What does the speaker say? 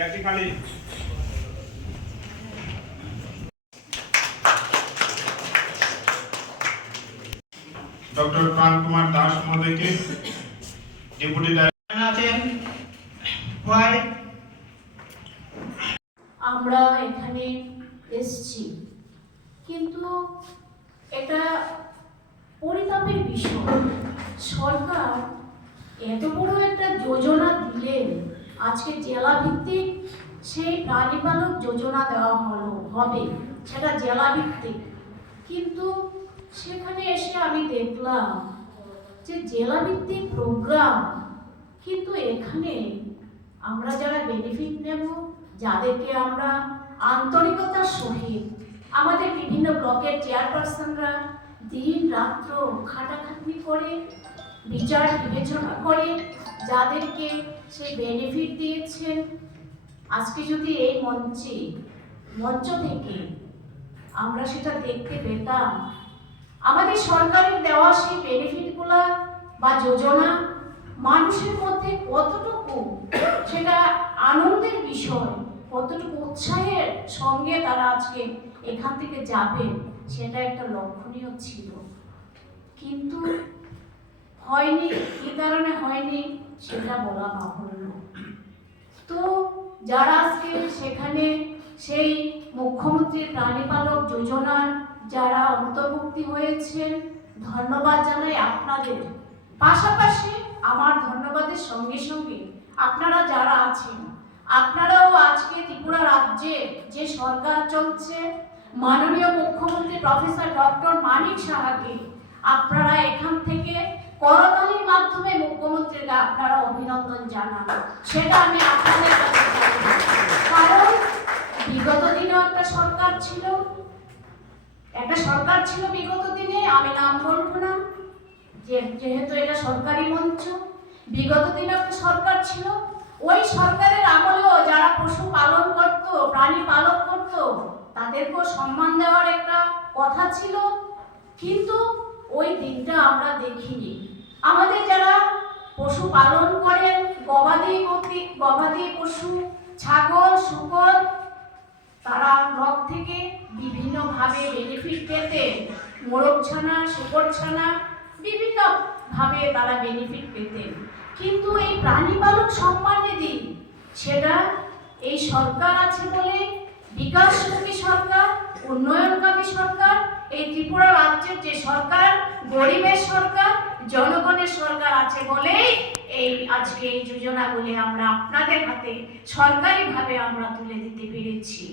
চেয়ারটি ডক্টর প্রাণ কুমার দাস মহোদয়কে ডেপুটি ডাইরেক্টর আছেন আমরা এখানে এসছি। কিন্তু এটা পরিতাপের বিষয়। সরকার এত বড় একটা যোজনা দিলেন। আজকে জেলা ভিত্তিক সেই প্রাণীপালক যোজনা দেওয়া হলো, হবে, সেটা জেলা ভিত্তিক কিন্তু সেখানে এসে আমি দেখলাম যে জেলা ভিত্তিক প্রোগ্রাম কিন্তু এখানে আমরা যারা বেনিফিট নেব, যাদেরকে আমরা আন্তরিকতার সহিত আমাদের বিভিন্ন ব্লকের চেয়ারপারসনরা দিন রাত্র খাটাখাটনি করে, বিচার বিবেচনা করে যাদেরকে সেই বেনিফিট দিয়েছেন, আজকে যদি এই মঞ্চে, মঞ্চ থেকে আমরা সেটা দেখতে পেতাম, আমাদের সরকারের দেওয়া সেই বেনিফিটগুলা বা যোজনা মানুষের মধ্যে কতটুকু সেটা আনন্দের বিষয়, কতটুকু উৎসাহের সঙ্গে তারা আজকে এখান থেকে যাবে, সেটা একটা লক্ষণীয় ছিল। কিন্তু হয়নি কি কারণে হয়নি। সেটা বলা বাহুল্য। তো যারা আজকে সেখানে সেই মুখ্যমন্ত্রী প্রাণীপালক যোজনার যারা অন্তর্ভুক্তি হয়েছেন ধন্যবাদ জানাই আপনাদের। পাশাপাশি আমার ধন্যবাদের সঙ্গে সঙ্গে আপনারা যারা আছেন আপনারাও আজকে ত্রিপুরা রাজ্যে যে সরকার চলছে মাননীয় মুখ্যমন্ত্রী প্রফেসর ডক্টর মানিক সাহাকে আপনারা এখান থেকে মাধ্যমে মুখ্যমন্ত্রীকে আপনারা অভিনন্দন জানান। সেটা আমি আপনাদের কাছে কারণ বিগত দিনেও একটা সরকার ছিল। একটা সরকার ছিল বিগত দিনে, আমি নাম বলব না। যেহেতু এটা সরকারি মঞ্চ, বিগত দিনে একটা সরকার ছিল। ওই সরকারের আমলেও যারা পশু পালন করত, প্রাণী পালন করত, তাদেরকেও সম্মান দেওয়ার একটা কথা ছিল। কিন্তু ওই দিনটা আমরা দেখিনি। আমাদের যারা পশু পালন করেন, গবাদি গবাদি পশু, ছাগল, শুকর, তারা রক থেকে বিভিন্নভাবে বেনিফিট পেতে মোরগ ছানা শুকর ছানা বিভিন্নভাবে তারা বেনিফিট পেতেন কিন্তু এই প্রাণীপালক সম্মান নিধি সেটা এই সরকার আছে বলে বিকাশমুখী সরকার, উন্নয়নকামী সরকার, এই ত্রিপুরা রাজ্যের যে সরকার, গরিবের সরকার জনগণের সরকার আছে বলেই এই আজকে এই যোজনাগুলি আমরা আপনাদের হাতে সরকারিভাবে আমরা তুলে দিতে পেরেছি।